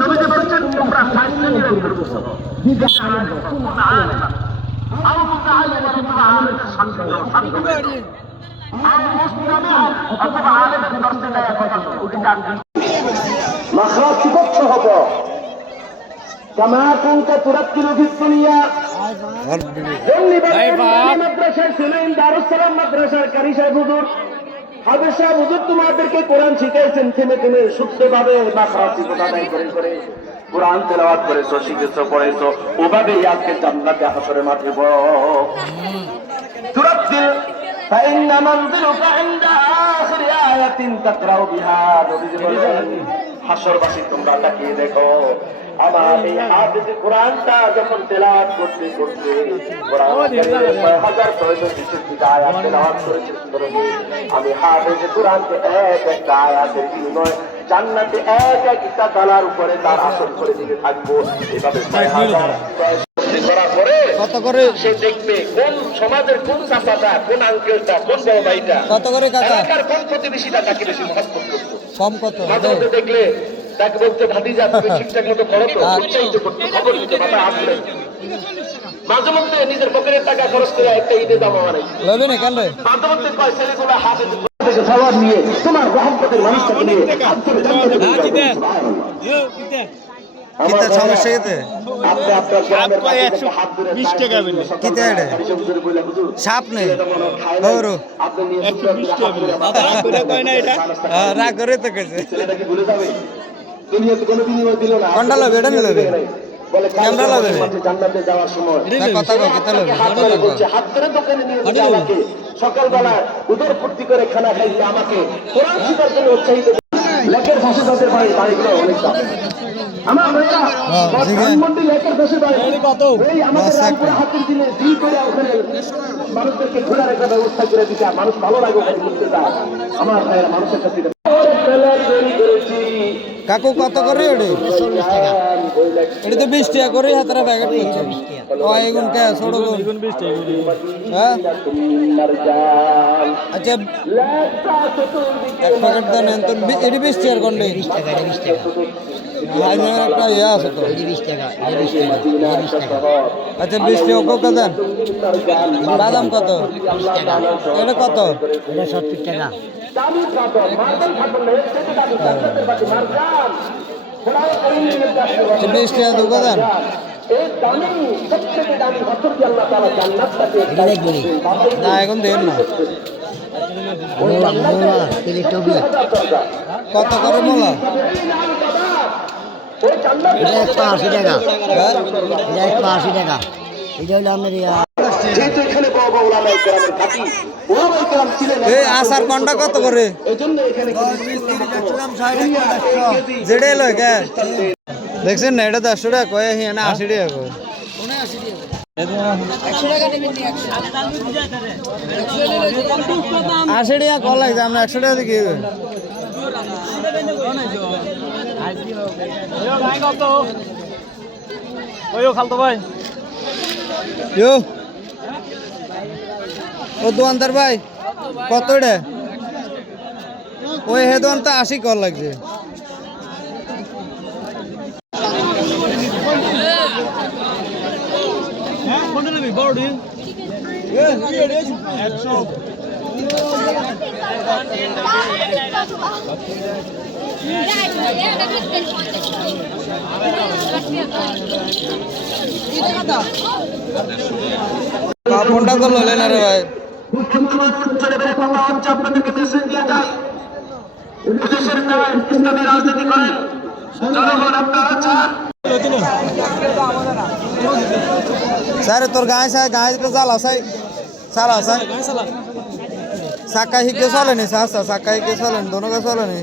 নবীজি বলেছেন তোমরা সাইন্সের অন্তর্ভুক্ত أو متعلم عالم অথবা আলেমের দর্শে দেয়া কথা মাখরাজ স্পষ্ট হতো কামা কুনতা তুরাত্তিলু ফিদ দুনিয়া মাদ্রাসার ছিলেন দারুস সালাম মাদ্রাসার কারি সাহেব হুজুর হাফেজ সাহেব হুজুর তোমাদেরকে কোরআন শিখাইছেন থেমে থেমে শুদ্ধভাবে মাখরাজ আদায় করে করে কোরআন তেলাওয়াত করেছো শিখেছো পড়েছো ওভাবেই আজকে জান্নাতে হাসরের মাঠে তুরাত্তিল فإن منزلك عند آخر آية تقرأ بها নবীজি বলেন হাসরবাসী তোমরা তাকিয়ে দেখো আমার এই হাফেজ কোরআনটা যখন তেলাওয়াত করতে করতে কোরআন 6663 আয়াত তেলাওয়াত করেছে আমি হাফেজ কোরআনকে এক একটা আয়াতের বিনিময়ে জান্নাতে এক একটা তালার উপরে তার আসন করে দিতে থাকবো এভাবে 6000 করার পরে কত করে সে দেখবে কোন সমাজের কোন চাচাটা কোন আঙ্কেলটা কোন বড় ভাইটা কত করে কাকা এলাকার কোন প্রতিবেশীটা তাকে বেশি মহব্বত করতো কম কত মাঝে মধ্যে দেখলে তাকে বলতে ভাতিজা তুমি ঠিকঠাক মতো পড়ো তো উৎসাহিত করতে খবর দিতে বাবা আসলে মাঝে মধ্যে নিজের পকেটের টাকা খরচ করে একটা ঈদে জামা বানাই লবে না কেন রে মাঝে মধ্যে কয় ছেলেগুলো হাফেজ সবার নিয়ে তোমার রহমতের মানুষটাকে নিয়ে কিতা সমস্যা কিতে আপনি আপনার গ্রামের বাচ্চাদেরকে হাত ধরে 20 টাকা বলে কিতা এটা সাপ নেই ওরো আপনি নিয়ে 120 টাকা রাগ করে কয় না এটা রাগ করে তো কইছে ছেলেটা কি ভুলে যাবে দুনিয়াতে কোনো বিনিময় দিল না কোনটা লবে এটা লবে বলে ক্যামেরা লবে জান্নাতে যাওয়ার সময় কথা কও কিতা লবে হাত ধরে দোকানে নিয়ে যাবে আমাকে সকালবেলা উদর ফুর্তি করে খানা খাইতে আমাকে কোরআন শিখার জন্য উৎসাহিত লেকের ভাষা তাদের বাড়িগুলো অনেক দাম আমার ভাইরা প্রধানমন্ত্রী লেকের ভাষা বাড়ি কত এই আমাদের রামপুরা হাতের দিনে দিন করে ওখানে মানুষদেরকে ঘোরার একটা ব্যবস্থা করে দিতে মানুষ ভালো লাগে ওখানে ঘুরতে যায় আমার ভাইরা মানুষের কাছে কাকু কত করে ওটা 40 টাকা এটা তো 20 টাকা করে হাতারা প্যাকেট করছে ও এগুন কে ছোট গুণ 20 টাকা হ্যাঁ আচ্ছা এক প্যাকেট দেন তো এটি 20 টাকা কোনটা 20 টাকা 20 টাকা হাইনের একটা ইয়া আছে তো 20 টাকা 20 টাকা আচ্ছা 20 টাকা কত দেন বাদাম কত 20 টাকা এটা কত এটা 70 টাকা দামি খাবার মার্বেল খাবার না এর থেকে দামি জান্নাতের বাকি মারজান খোদার করিমের কাছে 20 টাকা দোকান এই দামি সবথেকে দামি বছর দিয়ে আল্লাহ তাআলা জান্নাতটাকে দেখবি না এখন দেন না মোলা তেলে টবি কত করে মোলা ওই জান্নাত এটা 180 টাকা এটা 180 টাকা এটা হলো আমাদের যেহেতু এখানে বড় বড় ওলামায়ে কেরামের ঘাঁটি ওলামায়ে কেরাম ছিলেন এই আসার কোনটা কত করে এজন্য এখানে যেড়ে লয় কে দেখছেন না এটা 100 টাকা কয় হি না 80 টাকা কয় 80 টাকা কল লাগছে আমরা 100 টাকা দিয়ে ভাই কত ওইও খালতো ভাই ইয়ো ও দোকানদার ভাই কত রে ওই হে দোকান তো 80 কল লাগছে হ্যাঁ কোনটা নেবি বড় দিন ফোনটা তো ললে না রে ভাই আপনাদেরকে মেসেজ দিয়ে যায় দেশের ইসলামী রাজনীতি করেন জনগণ আপনারা চান স্যার তোর গায়ে সাই গায়ে তো জ্বালা সাই সারা সাই সাকা হিকে চলেনি সাকা হিকে চলেনি দোনো কা চলেনি